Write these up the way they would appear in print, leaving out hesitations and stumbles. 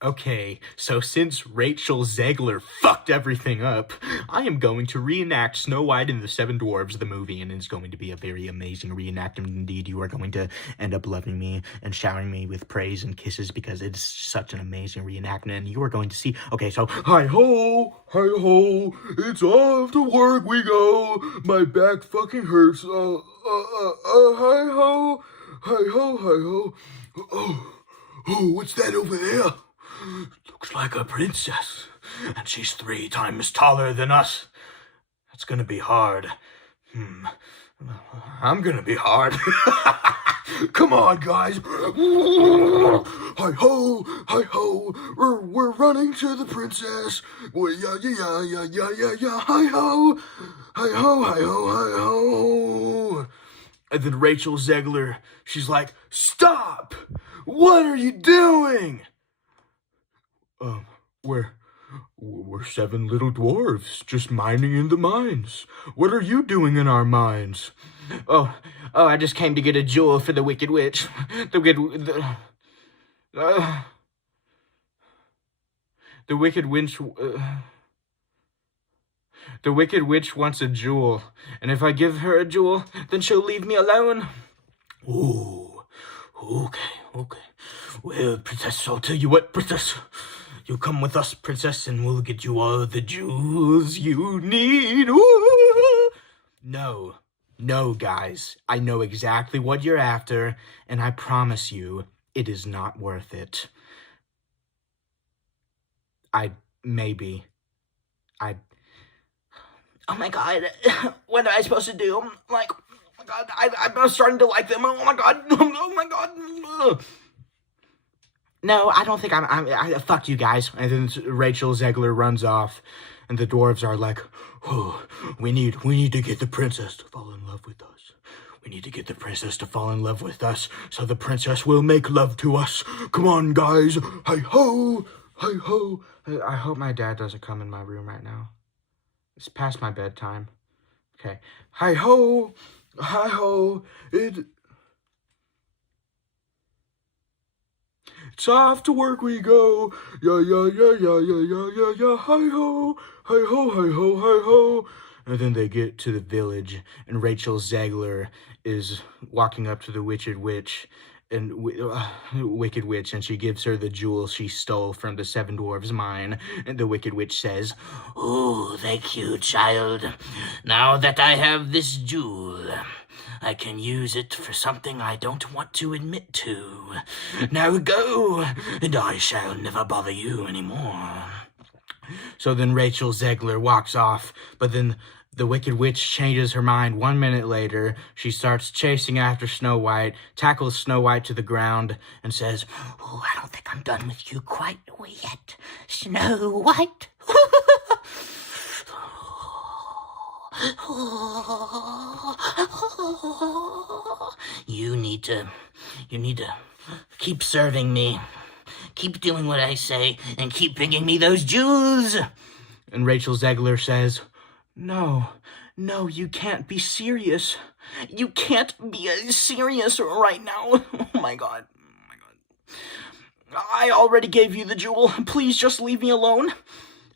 Okay, so since Rachel Zegler fucked everything up, I am going to reenact Snow White and the Seven Dwarfs, the movie, and it's going to be a very amazing reenactment indeed. You are going to end up loving me and showering me with praise and kisses because it's such an amazing reenactment, and you are going to see. Okay, so hi ho, it's off to work we go. My back fucking hurts. Hi ho, hi ho, hi ho. Oh, what's that over there? Looks like a princess, and she's 3 times taller than us. That's gonna be hard. I'm gonna be hard. Come on, guys. Hi ho, we're running to the princess. Well, yeah. Hi ho, hi ho, hi ho, hi ho. And then Rachel Zegler, she's like, "Stop! What are you doing?" We're 7 little dwarves just mining in the mines. What are you doing in our mines? Oh, I just came to get a jewel for the Wicked Witch. The Wicked Witch. The Wicked Witch wants a jewel, and if I give her a jewel, then she'll leave me alone. Ooh, okay. Well, princess, I'll tell you what, princess. You come with us, princess, and we'll get you all the jewels you need. Ooh. No, guys. I know exactly what you're after, and I promise you, it is not worth it. Oh my god, what am I supposed to do? Like, oh my god, I'm starting to like them. Oh my god. No, I don't think fuck you guys. And then Rachel Zegler runs off, and the dwarves are like, oh, we need to get the princess to fall in love with us. We need to get the princess to fall in love with us, so the princess will make love to us. Come on, guys. Hi ho. I hope my dad doesn't come in my room right now. It's past my bedtime. Okay. Hi ho. It's off to work we go. Yeah. Hi ho. And then they get to the village, and Rachel Zegler is walking up to the Wicked Witch, and she gives her the jewel she stole from the 7 Dwarves mine. And the Wicked Witch says, "Oh, thank you, child. Now that I have this jewel, I can use it for something I don't want to admit to. Now go, and I shall never bother you anymore." So then Rachel Zegler walks off, but then the Wicked Witch changes her mind 1 minute later. She starts chasing after Snow White, tackles Snow White to the ground, and says, "Oh, I don't think I'm done with you quite yet, Snow White." You need to keep serving me. Keep doing what I say, and keep bringing me those jewels. And Rachel Zegler says, No, you can't be serious. You can't be serious right now. Oh my god. I already gave you the jewel. Please just leave me alone.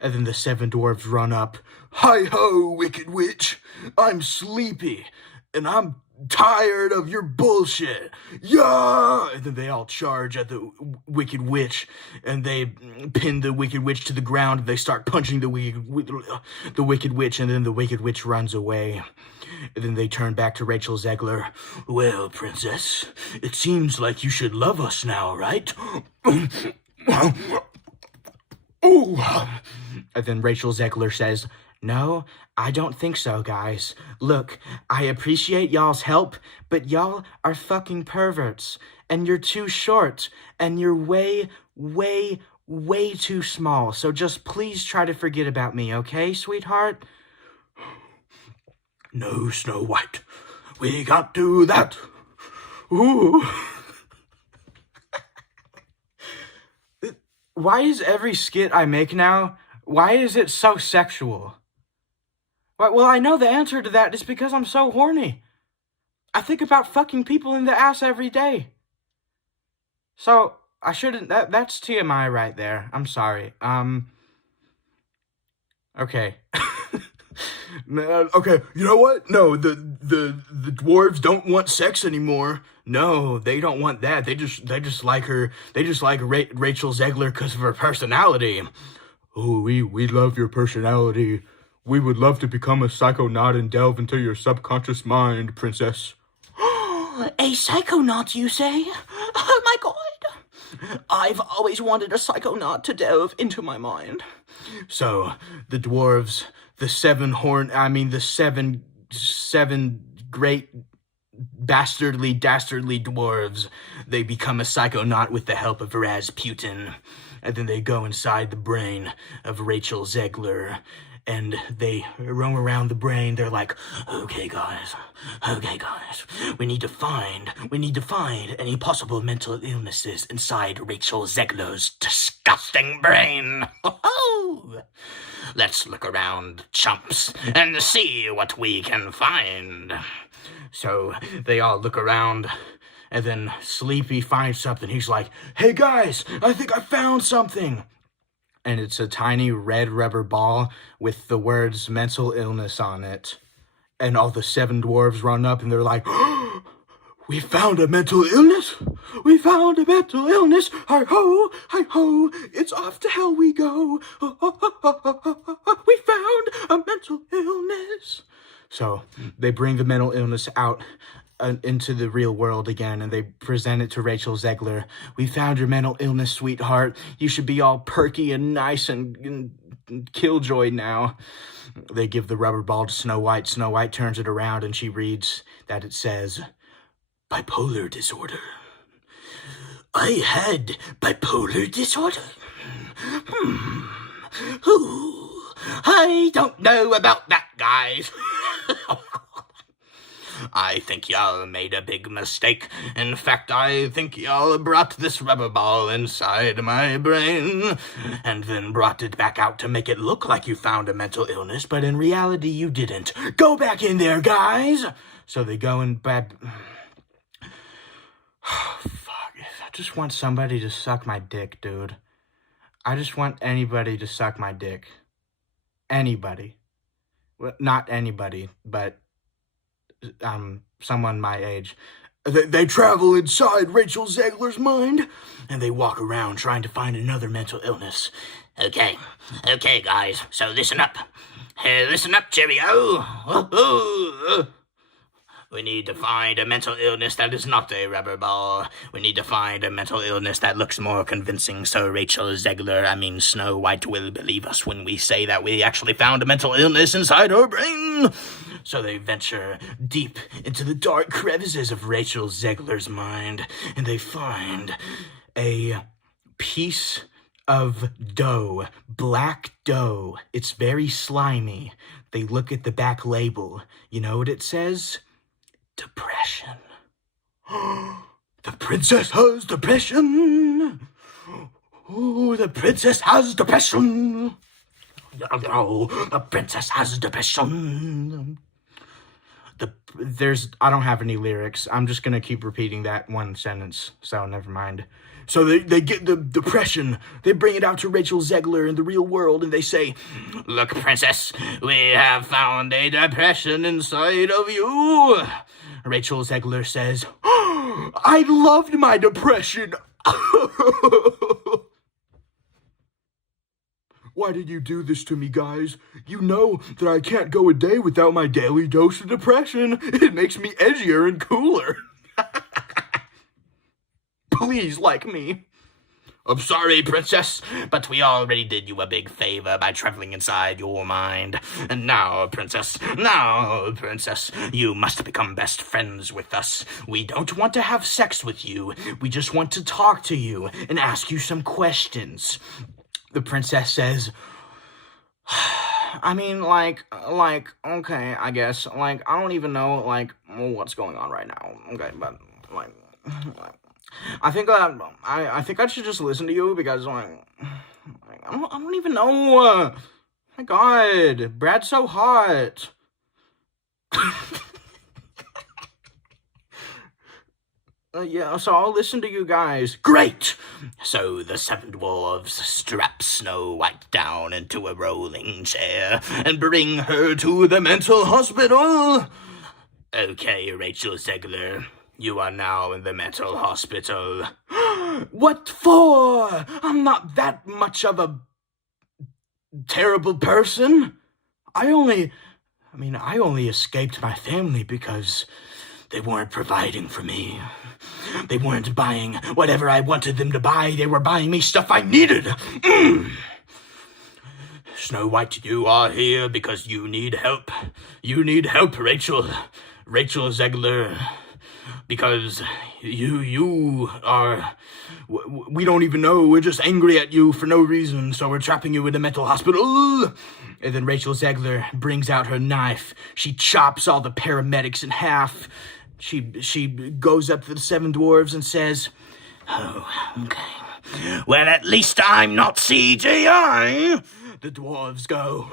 And then the 7 dwarves run up. Hi ho, Wicked Witch. I'm sleepy, and I'm tired of your bullshit. Yeah! And then they all charge at the Wicked Witch, and they pin the Wicked Witch to the ground, and they start punching the Wicked Witch, and then the Wicked Witch runs away. And then they turn back to Rachel Zegler. Well, princess, it seems like you should love us now, right? And then Rachel Zegler says, No, I don't think so, guys. Look, I appreciate y'all's help, but y'all are fucking perverts. And you're too short. And you're way too small. So just please try to forget about me, okay, sweetheart? No, Snow White. We can't do that. Ooh. Why is every skit I make now, why is it so sexual? Well, I know the answer to that is because I'm so horny. I think about fucking people in the ass every day. So, I shouldn't. That's TMI right there. I'm sorry. Okay. Okay, you know what? No, the dwarves don't want sex anymore. No, they don't want that. They just like her. They just like Rachel Zegler because of her personality. Oh, we love your personality. We would love to become a psychonaut and delve into your subconscious mind, princess. A psychonaut, you say? Oh my god! I've always wanted a psychonaut to delve into my mind. So, the dwarves, the seven great dastardly dwarves, they become a psychonaut with the help of Rasputin. And then they go inside the brain of Rachel Zegler, and they roam around the brain. They're like, okay guys, we need to find any possible mental illnesses inside Rachel Zegler's disgusting brain. Let's look around, chumps, and see what we can find. So they all look around, and then Sleepy finds something. He's like, hey guys, I think I found something. And it's a tiny red rubber ball with the words mental illness on it. And all the seven dwarves run up and they're like, oh, we found a mental illness. We found a mental illness. Hi-ho, hi-ho, it's off to hell we go. We found a mental illness. So they bring the mental illness out into the real world again, and they present it to Rachel Zegler. We found your mental illness, sweetheart. You should be all perky and nice and killjoy now. They give the rubber ball to Snow White. Snow White turns it around, and she reads that it says, bipolar disorder. I had bipolar disorder. Ooh, I don't know about that, guys. I think y'all made a big mistake. In fact, I think y'all brought this rubber ball inside my brain and then brought it back out to make it look like you found a mental illness, but in reality you didn't. Go back in there, guys! So they go and fuck. I just want somebody to suck my dick, dude. I just want anybody to suck my dick. Anybody. Well, not anybody, but someone my age. They travel inside Rachel Zegler's mind, and they walk around trying to find another mental illness. Okay, guys, so listen up. Listen up, cheerio. We need to find a mental illness that is not a rubber ball. We need to find a mental illness that looks more convincing so Rachel Zegler, Snow White, will believe us when we say that we actually found a mental illness inside her brain. So they venture deep into the dark crevices of Rachel Zegler's mind, and they find a piece of dough, black dough. It's very slimy. They look at the back label. You know what it says? Depression. The princess has depression. Oh, the princess has depression. Oh, the princess has depression. I don't have any lyrics. I'm just gonna keep repeating that one sentence, so never mind. So they get the depression. They bring it out to Rachel Zegler in the real world, and they say, look, princess, we have found a depression inside of you. Rachel Zegler says, oh, I loved my depression. Why did you do this to me, guys? You know that I can't go a day without my daily dose of depression. It makes me edgier and cooler. Please like me. I'm sorry, princess, but we already did you a big favor by traveling inside your mind. And now, princess, you must become best friends with us. We don't want to have sex with you. We just want to talk to you and ask you some questions. The princess says, okay, I guess, I don't even know, what's going on right now, okay, but, I think I should just listen to you, because, I don't even know, my god, Brad's so hot. Yeah, so I'll listen to you guys. Great! So the 7 dwarves strap Snow White down into a rolling chair and bring her to the mental hospital. Okay, Rachel Zegler, you are now in the mental hospital. What for? I'm not that much of a terrible person. I only escaped my family because they weren't providing for me. They weren't buying whatever I wanted them to buy. They were buying me stuff I needed. Snow White, you are here because you need help. You need help, Rachel. Rachel Zegler. Because you are... We don't even know. We're just angry at you for no reason, so we're trapping you in a mental hospital. And then Rachel Zegler brings out her knife. She chops all the paramedics in half. She goes up to the 7 dwarves and says, "Oh, okay. Well, at least I'm not CGI." The dwarves go,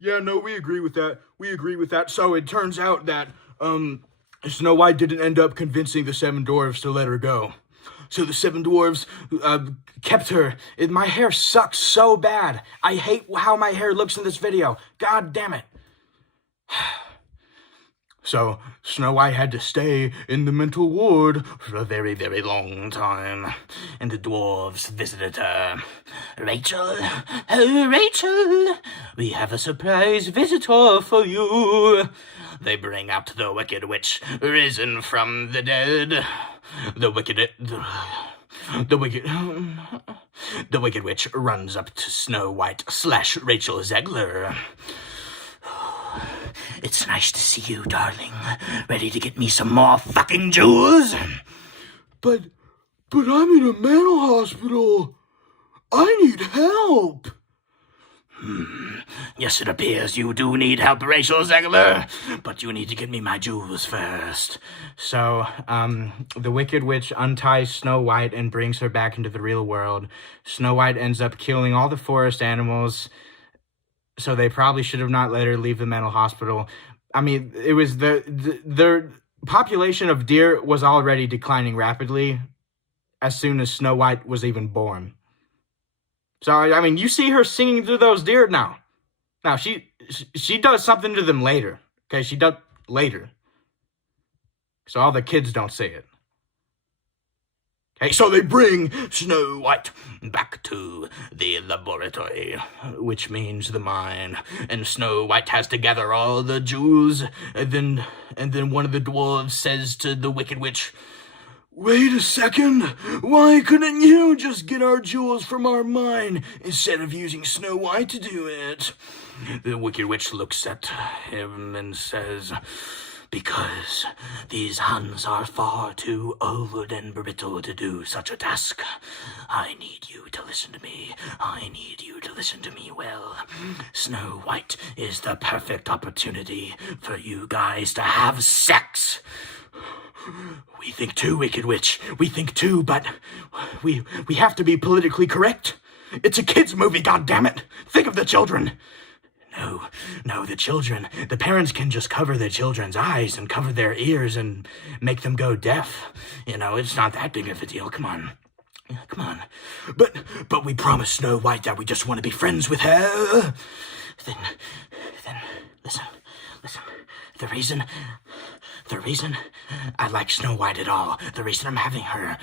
"Yeah, no, we agree with that. We agree with that." So it turns out that Snow White didn't end up convincing the 7 dwarves to let her go. So the 7 dwarves kept her. My hair sucks so bad. I hate how my hair looks in this video. God damn it. So Snow White had to stay in the mental ward for a very, very long time. And the dwarves visited her. "Rachel, oh Rachel, we have a surprise visitor for you." They bring out the Wicked Witch, risen from the dead. The Wicked Witch runs up to Snow White / Rachel Zegler. "It's nice to see you, darling. Ready to get me some more fucking jewels?" But I'm in a mental hospital. I need help." Yes, it appears you do need help, Rachel Zegler, but you need to get me my jewels first." So, the Wicked Witch unties Snow White and brings her back into the real world. Snow White ends up killing all the forest animals, so they probably should have not let her leave the mental hospital. I mean, it was the population of deer was already declining rapidly as soon as Snow White was even born. So, I mean, you see her singing to those deer now. Now, she does something to them later. Okay, she does later. So all the kids don't see it. Okay, so they bring Snow White back to the laboratory, which means the mine, and Snow White has to gather all the jewels, and then one of the dwarves says to the Wicked Witch, "Wait a second, why couldn't you just get our jewels from our mine instead of using Snow White to do it?" The Wicked Witch looks at him and says, "Because these hands are far too old and brittle to do such a task. I need you to listen to me. I need you to listen to me well. Snow White is the perfect opportunity for you guys to have sex." "We think too, Wicked Witch. We think too, but we have to be politically correct. It's a kids' movie, goddammit. Think of the children." No, the children. The parents can just cover their children's eyes and cover their ears and make them go deaf. It's not that big of a deal. Come on. But we promised Snow White that we just want to be friends with her. Then listen. The reason I like Snow White at all, the reason I'm having her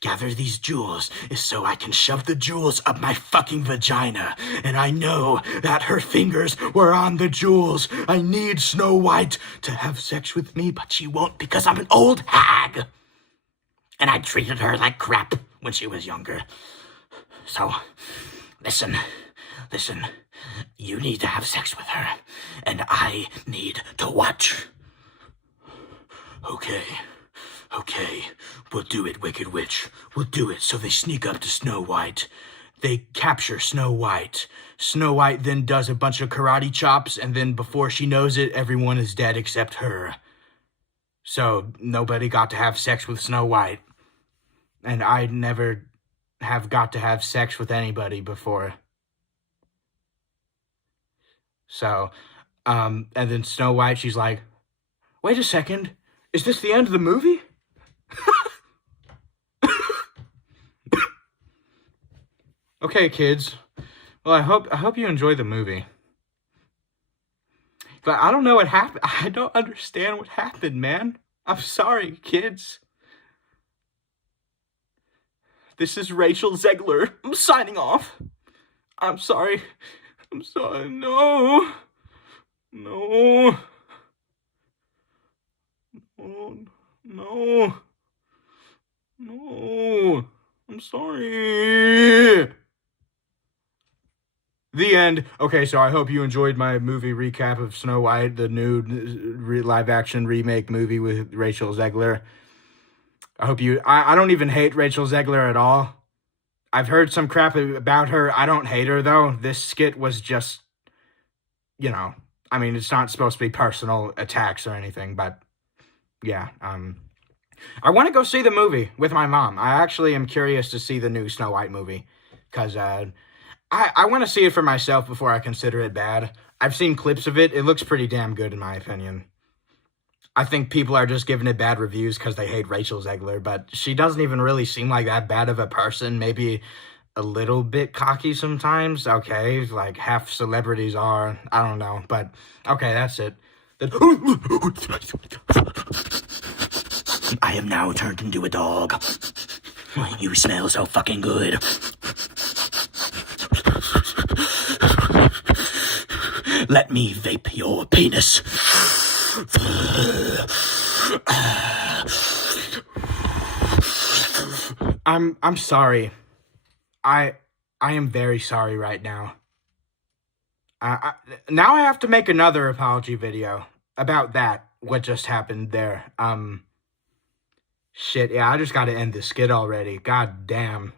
gather these jewels is so I can shove the jewels up my fucking vagina. And I know that her fingers were on the jewels. I need Snow White to have sex with me, but she won't because I'm an old hag. And I treated her like crap when she was younger. So, listen. You need to have sex with her, and I need to watch. Okay, we'll do it, Wicked Witch. We'll do it. So they sneak up to Snow White. They capture Snow White. Snow White then does a bunch of karate chops, and then before she knows it, everyone is dead except her. So nobody got to have sex with Snow White. And I never have got to have sex with anybody before. So, and then Snow White, she's like, wait a second, is this the end of the movie? Okay, kids. Well, I hope you enjoy the movie. But I don't know what happened. I don't understand what happened, man. I'm sorry, kids. This is Rachel Zegler. I'm signing off. I'm sorry. I'm sorry. No. No. No. No. No. I'm sorry. The end. Okay, so I hope you enjoyed my movie recap of Snow White, the new live-action remake movie with Rachel Zegler. I hope you... I don't even hate Rachel Zegler at all. I've heard some crap about her. I don't hate her, though. This skit was just, you know... I mean, it's not supposed to be personal attacks or anything, but... Yeah, I want to go see the movie with my mom. I actually am curious to see the new Snow White movie. Because, I want to see it for myself before I consider it bad. I've seen clips of it. It looks pretty damn good, in my opinion. I think people are just giving it bad reviews because they hate Rachel Zegler, but she doesn't even really seem like that bad of a person. Maybe a little bit cocky sometimes. Okay, like half celebrities are. I don't know, but okay, that's it. I am now turned into a dog. You smell so fucking good. Let me vape your penis. I'm sorry. I am very sorry right now. Now I have to make another apology video about that, what just happened there. Shit, yeah, I just gotta end this skit already. God damn.